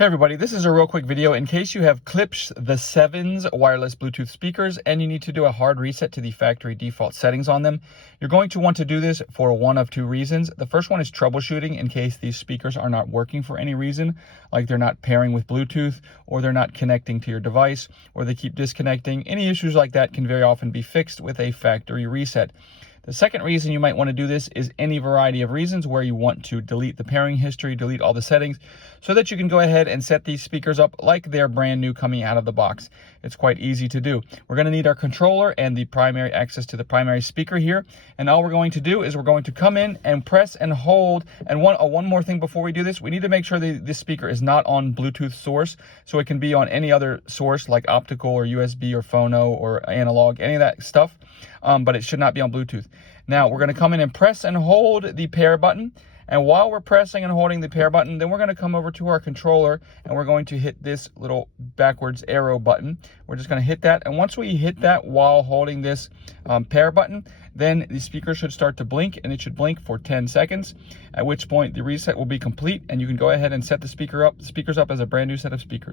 Hey everybody, this is a real quick video in case you have Klipsch The Sevens wireless Bluetooth speakers and you need to do a hard reset to the factory default settings on them. You're going to want to do this for one of two reasons. The first one is troubleshooting in case these speakers are not working for any reason, like they're not pairing with Bluetooth, or they're not connecting to your device, or they keep disconnecting. Any issues like that can very often be fixed with a factory reset. The second reason you might want to do this is any variety of reasons where you want to delete the pairing history, delete all the settings, so that you can go ahead and set these speakers up like they're brand new coming out of the box. It's quite easy to do. We're going to need our controller and the primary access to the primary speaker here. And all we're going to do is we're going to come in and press and hold. And one more thing before we do this, we need to make sure that this speaker is not on Bluetooth source. So it can be on any other source like optical or USB or phono or analog, any of that stuff. But it should not be on Bluetooth. Now we're going to come in and press and hold the pair button. And while we're pressing and holding the pair button, then we're going to come over to our controller and we're going to hit this little backwards arrow button. We're just going to hit that. And once we hit that while holding this pair button, then the speaker should start to blink, and it should blink for 10 seconds, at which point the reset will be complete and you can go ahead and set the speakers up as a brand new set of speakers.